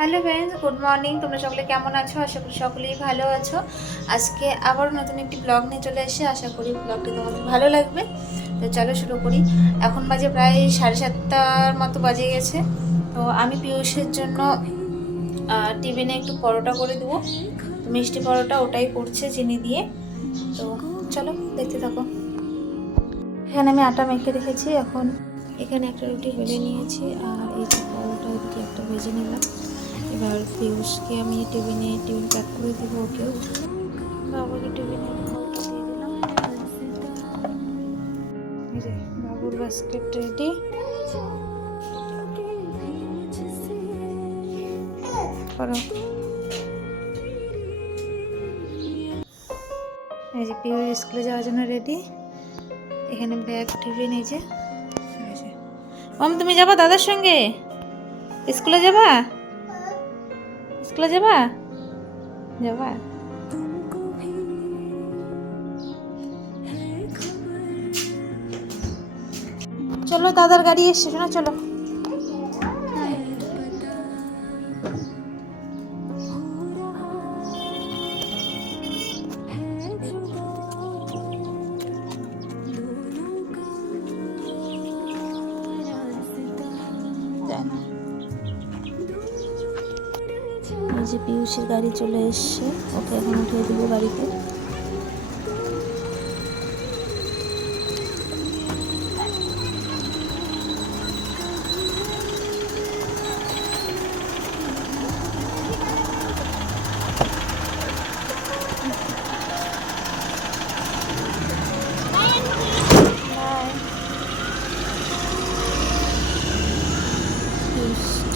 Hello friends, good morning. তোমরা সকলে কেমন আছো? আশা করি সকলেই ভালো আছো। আজকে আবার নতুন একটি ব্লগ নিয়ে চলে এসে আশা করি ব্লগটি তোমাদের ভালো লাগবে। তো চলো শুরু করি। এখন বাজে প্রায় 7:30 মতো বাজে গেছে। তো আমি পিয়ুষের জন্য টিফিনে একটু পরোটা করে দেবো। মিষ্টি পরোটা ওটাই করছে চিনি দিয়ে। তো চলো দেখতে থাকো। এখানে আমি আটা মেখে রেখেছি। এখন এখানে একটা রুটি বেলে নিয়েছি আর এই যে পরোটা রুটি একটা ভেজে নিলাম। এবার পিয়ুষকে আমি টিফিন প্যাক করে দিব। ওকেও বাবাকে টিফিনে পরোটা দিয়ে দিলাম। এই যে বাবুর বাস্কেট রেডি। করো। এই যে পিয়ুষ স্কুলে যাওয়ার জন্য রেডি। এখানে ব্যাগ টিফিন। এই যে তুমি যাবা দাদার সঙ্গে? স্কুলে যাবা? স্কুলে যাবা? যাবা? চলো, দাদার গাড়ি এসছে, শোনা চলো। এই যে পিয়ুষের গাড়ি চলে এসছে, ওকে এখন উঠিয়ে দিব গাড়িতে।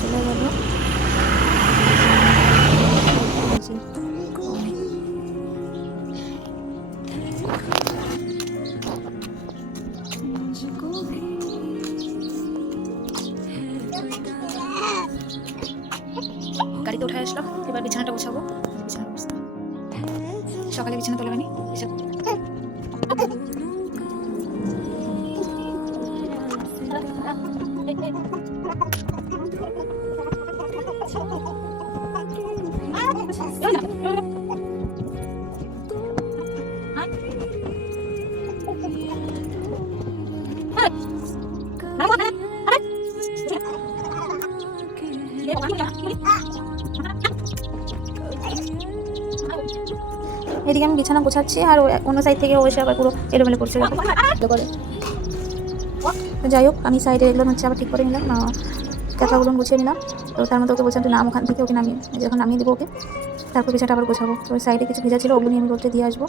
চলে গেল। গাড়িতে উঠে আসলাম। এবার বিছানাটা গোছাবো। সকালে বিছানা তোলা হয়নি। এদিকে আমি বিছানা গোছাচ্ছি আর অন্য সাইড থেকে ও এসে আবার পুরো এলোমেলো করছে করে। যাই হোক, আমি সাইডে এগুলো হচ্ছে আবার ঠিক করে নিলাম, কথাগুলো গুছিয়ে নিলাম। তো তার মধ্যে ওকে বলছিলাম নাম ওখান থেকে, ওকে নামিয়ে যখন নামিয়ে দেবো ওকে, তারপর বিছানাটা আবার গোছাবো। তো সাইডে কিছু ভেজা ছিল, ওগুলো নিয়ে আমি বলতে দিয়ে আসবো।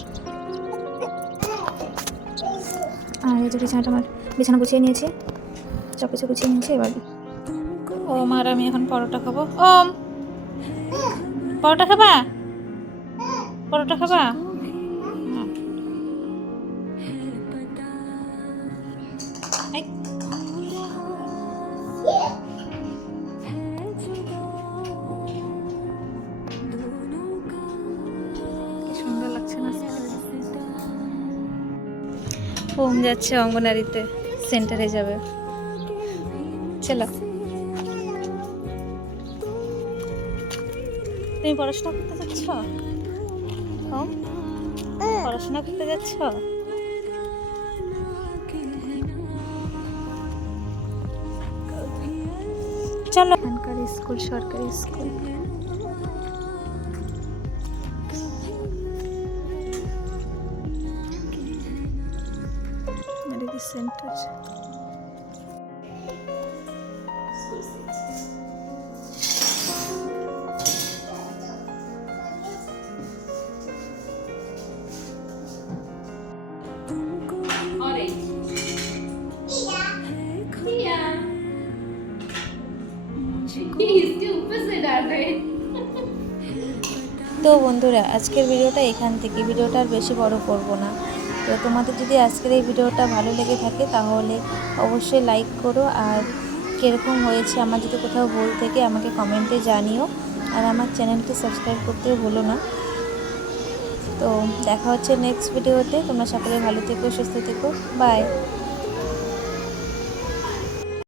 আর এই যে বিছানাটা আমার বিছানা গুছিয়ে নিয়েছি, সব কিছু গুছিয়ে নিয়েছি। এবার ওম আর আমি এখন পরোটা খাবো। ওম, পরোটা খাবা? পরোটা খাবা? সুন্দর লাগছে না? ওম যাচ্ছে অঙ্গনারীতে, সেন্টারে যাবে। চলো। তুমি পড়াশোনা করতে যাচ্ছ? পড়াশোনা করতে যাচ্ছ? চলো। এখানকার স্কুল সরকারি স্কুল। সেন্টার। তো বন্ধুরা, আজকের ভিডিওটা এখান থেকে, ভিডিওটা আর বেশি বড় করব না। তো তোমাদের যদি আজকের এই ভিডিওটা ভালো লেগে থাকে তাহলে অবশ্যই লাইক করো, আর কীরকম হয়েছে আমার যদি কোথাও ভুল থেকে আমাকে কমেন্টে জানিও, আর আমার চ্যানেলটি সাবস্ক্রাইব করতেও ভুলো না। তো দেখা হচ্ছে নেক্সট ভিডিওতে। তোমরা সকলে ভালো থেকো, সুস্থ থেকো। বাই।